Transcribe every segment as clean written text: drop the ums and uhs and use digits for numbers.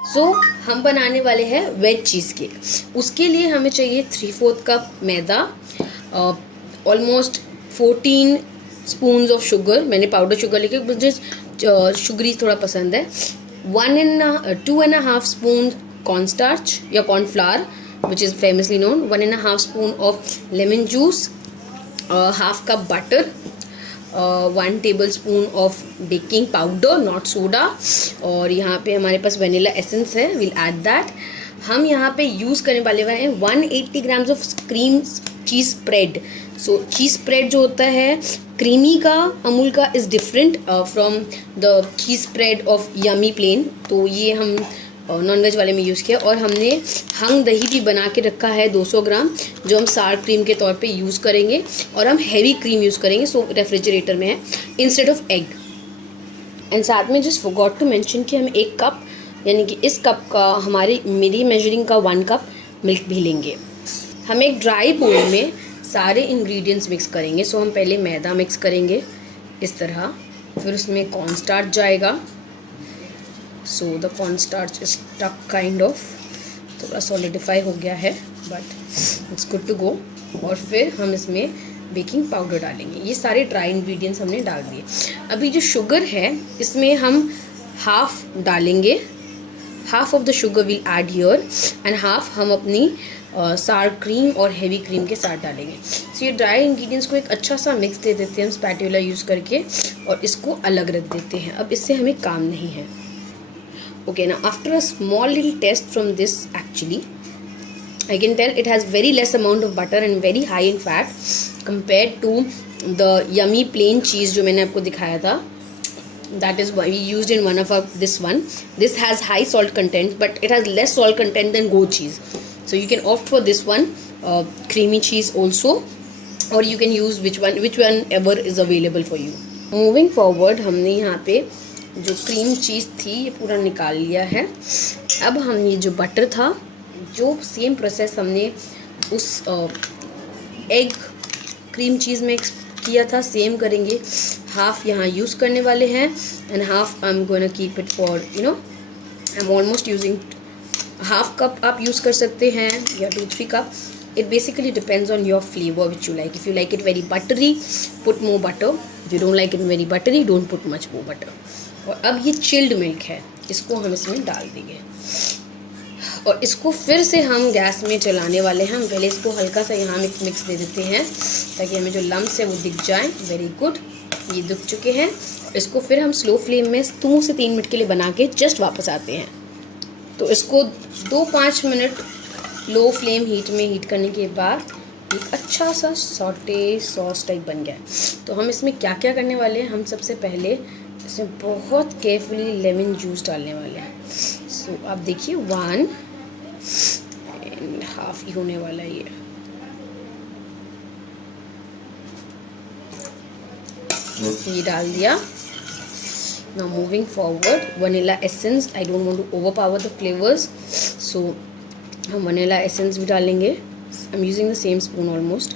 हम बनाने वाले हैं वेज चीज़ केक। उसके लिए हमें चाहिए 3/4 cup maida, almost 14 spoons of sugar. मैंने पाउडर शुगर लेके, मुझे शुगरी थोड़ा पसंद है। 2.5 स्पून कॉर्नस्टार्च या cornflour which is famously known, 1.5 spoon of lemon juice, half cup butter, 1 table spoon of baking powder not soda, और यहाँ पे हमारे पास वनीला एसेंस है, विल ऐड दैट। हम यहाँ पे यूज़ करने वाले हैं 180 grams of cream cheese spread. So cheese spread जो होता है क्रीमी का, अमूल का, is different from the cheese spread of yummy plain. तो ये हम नॉन वेज वाले में यूज़ किया। और हमने हंग दही भी बना के रखा है 200 ग्राम, जो हम सार क्रीम के तौर पे यूज़ करेंगे। और हम हैवी क्रीम यूज़ करेंगे, सो रेफ्रिजरेटर में है इंस्टेड ऑफ एग। एंड साथ में जस्ट फॉरगॉट टू मेंशन कि हम 1 कप, यानी कि इस कप का मेरी मेजरिंग का 1 कप मिल्क भी लेंगे। हम एक ड्राई बोल में सारे इंग्रेडिएंट्स मिक्स करेंगे। सो हम पहले मैदा मिक्स करेंगे इस तरह, फिर उसमें कॉर्नस्टार्च जाएगा। So the cornstarch is stuck kind of, थोड़ा सॉलिडिफाई हो गया है but it's good to go. और फिर हम इसमें बेकिंग पाउडर डालेंगे। ये सारे ड्राई इंग्रेडिएंट्स हमने डाल दिए। अभी जो शुगर है इसमें हम हाफ डालेंगे, half of the sugar will add here and half हम अपनी सार क्रीम और हेवी क्रीम के साथ डालेंगे। सो ये ड्राई इंग्रेडिएंट्स को एक अच्छा सा मिक्स दे देते हैं हम स्पैटुला यूज़ करके, और इसको अलग रख देते हैं। अब इससे हमें काम नहीं है। Okay, now after a small little test from this, actually I can tell it has very less amount of butter and very high in fat compared to the yummy plain cheese जो मैंने आपको दिखाया था. That is why we used in one of our this one. This has high salt content, but it has less salt content than goat cheese. So you can opt for this one, creamy cheese also, or you can use which one ever is available for you. Moving forward, हमने यहाँ पे जो cream cheese थी ये पूरा निकाल लिया है। अब हम ये जो बटर था, जो सेम प्रोसेस हमने उस एग क्रीम चीज़ में किया था, सेम करेंगे। हाफ यहाँ यूज़ करने वाले हैं and half I am gonna keep it for I am almost using half cup आप यूज़ कर सकते हैं या 2-3 cup. It basically depends on your flavor which you like. If you like it very buttery, put more butter. If you don't like it very buttery, don't put much more butter. और अब ये chilled milk है, इसको हम इसमें डाल देंगे और इसको फिर से हम गैस में चलाने वाले हैं। हम पहले इसको हल्का सा यहाँ मिक्स दे देते हैं ताकि हमें जो लम्स है वो दिख जाए। वेरी गुड, ये दिख चुके हैं। इसको फिर हम स्लो फ्लेम में 2 से 3 मिनट के लिए बना के जस्ट वापस आते हैं। तो इसको 2-5 मिनट लो फ्लेम हीट करने के बाद एक अच्छा सा सॉटे सॉस टाइप बन गया है। तो हम इसमें क्या क्या करने वाले हैं, हम सबसे पहले इसमें बहुत केयरफुली लेमन जूस डालने वाले हैं। सो आप देखिए 1.5 ही होने वाला है ये डाल दिया। Now moving forward, vanilla essence. I don't want to overpower the flavors, so हम vanilla essence भी डालेंगे। I'm using the same spoon almost,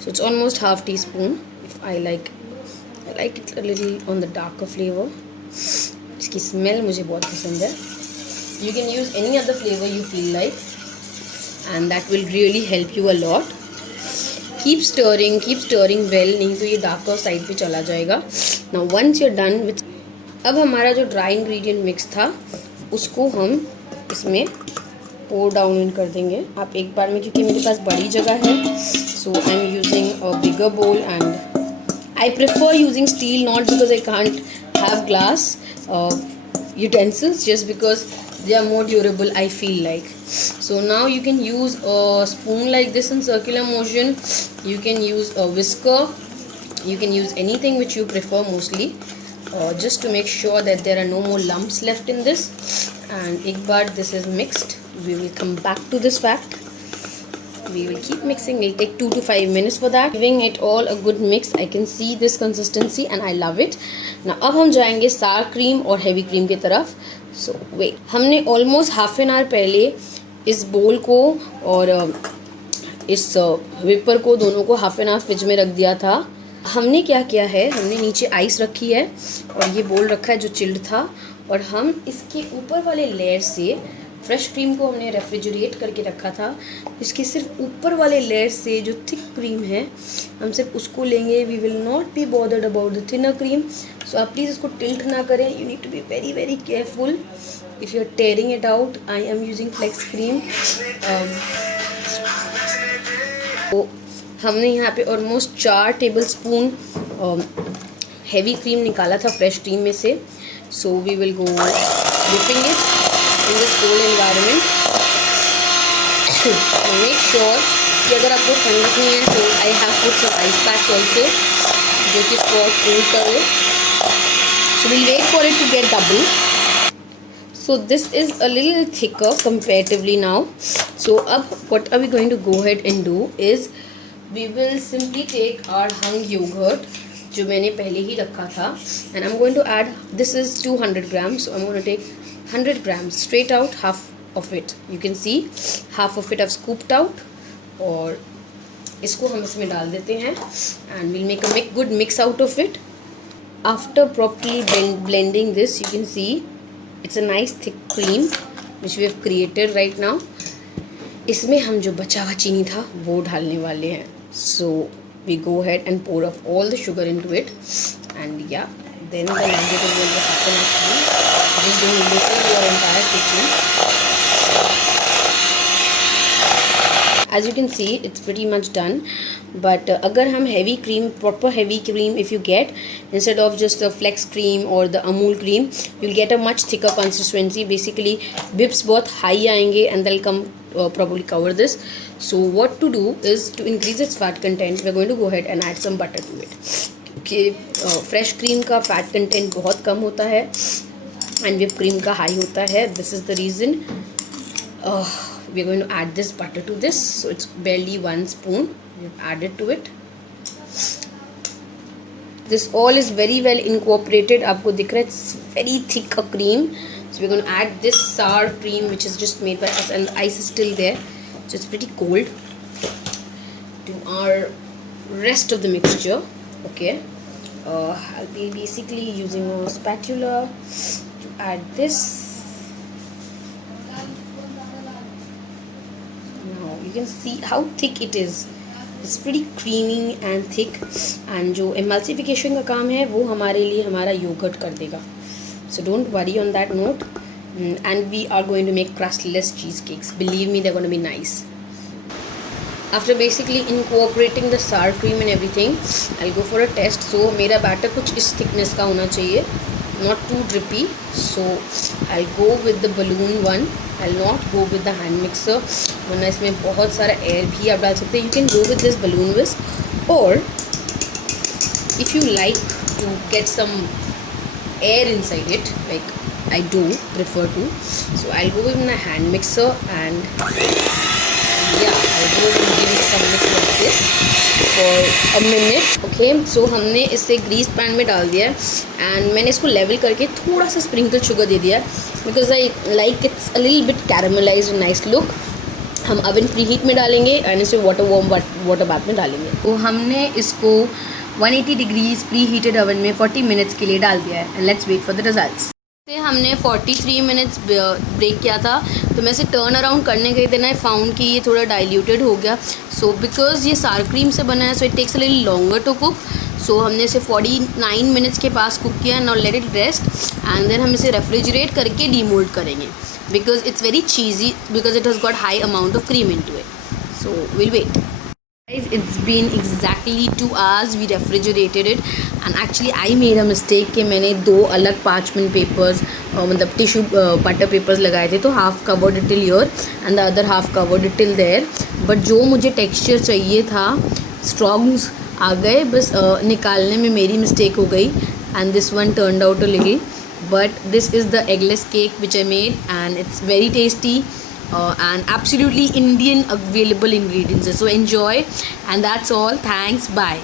so it's almost half teaspoon. If I like it a little on the darker flavor. इसकी smell मुझे बहुत पसंद है। You can use any other flavor you feel like, and that will really help you a lot. Keep stirring well, नहीं तो ये darker side पे चला जाएगा। Now once you're done with, अब हमारा जो ड्राई इंग्रेडिएंट मिक्स था उसको हम इसमें पोर डाउन इन कर देंगे। आप एक बार में, क्योंकि मेरे पास बड़ी जगह है, सो आई एम यूजिंग अ बिगर बोल and I prefer using steel, not because I can't have glass utensils, just because they are more durable, I feel like. So now you can use a spoon like this in circular motion, you can use a whisker, you can use anything which you prefer mostly, just to make sure that there are no more lumps left in this. And एक बार this is mixed, we will come back to this fact. We will keep mixing. We'll take 2 to 5 minutes for that. Giving it all a good mix. I can see this consistency and I love it. Now अब हम जाएंगे सार cream और heavy cream की तरफ. So wait, हमने almost half an hour पहले इस बोल को और इस विपर को, दोनों को हाफ एन आवर फ्रिज में रख दिया था। हमने क्या किया है, हमने नीचे आइस रखी है और ये बोल रखा है जो चिल्ड था, और हम इसके ऊपर वाले लेयर से फ्रेश क्रीम को हमने रेफ्रिजरेट करके रखा था, इसके सिर्फ ऊपर वाले लेयर से जो थिक क्रीम है हम सिर्फ उसको लेंगे. We will not be bothered about the thinner cream. So आप प्लीज़ इसको टिल्ट ना करें. You need to be very very careful if you are tearing it out. I am using flex cream. तो हमने यहाँ पे almost 4 table spoon heavy cream निकाला था फ्रेश क्रीम में से. So we will go whipping it in this cold environment. Make sure कि अगर आपको ठंड नहीं है तो I have put some ice packs also जो कि इसको cool करे. So we'll wait for it to get double. So this is a little thicker comparatively now. So अब what are we going to go ahead and do is we will simply take our hung yogurt जो मैंने पहले ही रखा था and I'm going to add, this is 200 grams, so I'm going to take 100 grams straight out, half of it. You can see half of it I've scooped out और इसको हम इसमें डाल देते हैं and we'll make a good mix out of it. After properly blending this, you can see it's a nice thick cream which we have created right now. इसमें हम जो बचा हुआ चीनी था वो डालने वाले हैं. So we go ahead and pour off all the sugar into it and yeah, then the magic is going to happen actually. Just don't look at your entire kitchen. As you can see, it's pretty much done. But अगर हम heavy cream, proper heavy cream if you get, instead of just the flex cream or the Amul cream, you'll get a much thicker consistency. Basically whips बहुत high आएंगे and they'll come probably cover this. So what to do is to increase its fat content, we're going to go ahead and add some butter to it. क्योंकि fresh cream का fat content बहुत कम होता है and whipped cream का high होता है. This is the reason we're going to add this butter to this. So it's barely 1 spoon. We've added to it. This all is very well incorporated. आपको दिख रहा है it's very thick a cream. So we're going to add this sour cream which is just made by us and the ice is still there. So it's pretty cold. To our rest of the mixture. Okay. I'll be basically using a spatula to add this. Now you can see how thick it is. It's pretty creamy and thick. And जो emulsification का काम है वो हमारे लिए हमारा yogurt कर देगा. So don't worry on that note. And we are going to make crustless cheesecakes. Believe me, they're going to be nice. After basically incorporating the sour cream and everything, I'll go for a test. So मेरा batter कुछ इस thickness का होना चाहिए, not too drippy. So I'll go with the balloon one. I'll not go with the hand mixer. वरना इसमें बहुत सारा air भी आप डाल सकते हैं. You can go with this balloon whisk, or if you like to get some air inside it, like I do prefer to, so I'll go with my hand mixer and yeah, I'll go and give it some mix like this for a minute. Okay, so हमने इसे Greece pan में डाल दिया है and मैंने इसको level करके थोड़ा सा स्प्रिंकल शुगर दे दिया है because I like it's a little bit caramelized and nice look. हम ओवन प्री हीट में डालेंगे and इसे वाटर बाथ में डालेंगे. तो हमने इसको 180 डिग्रीज प्री हीटेड ओवन में 40 मिनट्स के लिए डाल दिया है and let's wait for the results. हमने 43 मिनट्स ब्रेक किया था तो मैं इसे टर्न अराउंड करने गई देन आई फाउंड कि ये थोड़ा डाइल्यूटेड हो गया. सो बिकॉज ये सार क्रीम से बना है so it takes a little longer to cook. So हमने इसे 49 मिनट्स के पास कुक किया. Now let it rest and then हम इसे रेफ्रिजरेट करके डीमोल्ड करेंगे because it's very cheesy because it has got high amount of cream into it. So will wait. It's been exactly 2 hours we refrigerated it and actually I made a mistake कि मैंने 2 अलग parchment papers मतलब tissue butter papers लगाए थे. तो half covered it till here and the other half covered it till there. But जो मुझे texture चाहिए था स्ट्रॉन्ग्स आ गए, बस निकालने में मेरी मिस्टेक हो गई and this one turned out a little. But this is the eggless cake which I made and it's very tasty. And absolutely Indian available ingredients. So enjoy, and that's all. Thanks. Bye.